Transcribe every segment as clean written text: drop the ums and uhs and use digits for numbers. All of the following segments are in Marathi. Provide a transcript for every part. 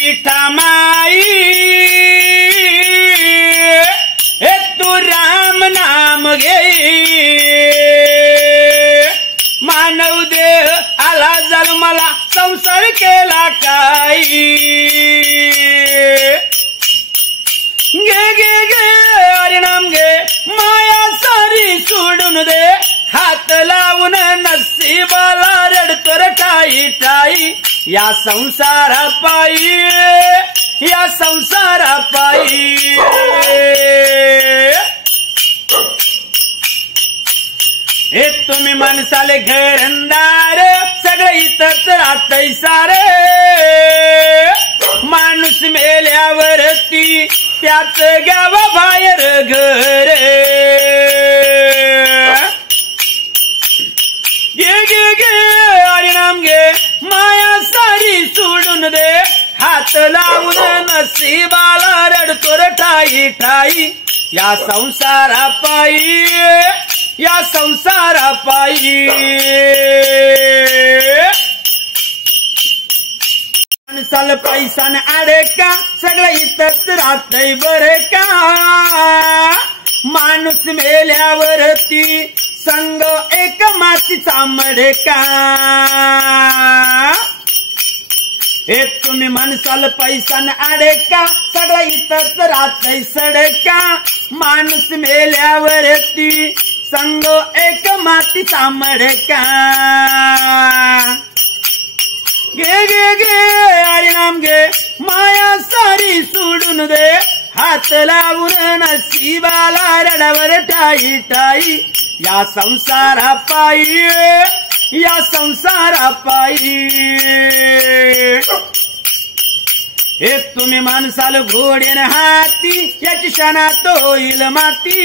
विठा माई हे तू राम नाम घे मानव देह आला जन्माला संसार केला काही गे गे गे हरिनाम घे माया सारी सोडून दे हात लावून नसीबाला रडतो रे ठाई ठाई या संसारा पायी या संसारा पायी हे तुम्ही माणसाले घरंदार सगळं इथंच राहतंय सारे माणूस मेल्यावरती त्याच घ्यावा बाहेर घर गे गे गे हरिनाम घे माया सारी सोडून दे हात लावून नसीबाला रडतो रे ठाई ठाई या संसारा पायी या संसारा पायी माणसाला पैसाने आडे का सगळं इथंच राहतंय बरे का माणूस मेल्यावरती संग एक मातीचा मडे का हे तुम्ही माणसाला पैसाने आडे का सगळं इथंच राहतंय सडे का माणूस मेल्यावरती संग एक मातीचा मडका गे गे गे हरिनाम घे माया सारी सोडून दे हात लावून नसीबाला रडावर ठाई ठाई या संसारा पायी या संसारा पायी हे तुम्ही माणसाला घोडेन हाती याची क्षणात होईल माती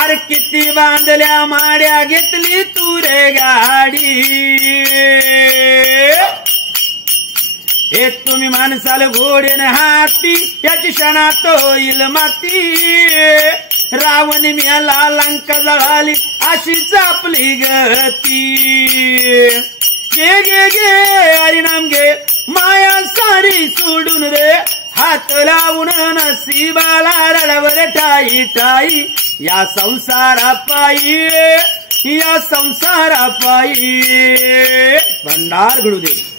अरे किती बांधल्या माड्या घेतली तू रे गाडी हे तुम्ही माणसाला घोडेन हाती याची क्षणात होईल माती रावण मिळाला लंका जळाली अशीच आपली गती गे गे गे हरिनाम घे माया सारी सोडून दे हात लावून नसीबाला रडावर ठाई ठाई या संसारा पायी या संसारा पायी भंडार घडू दे।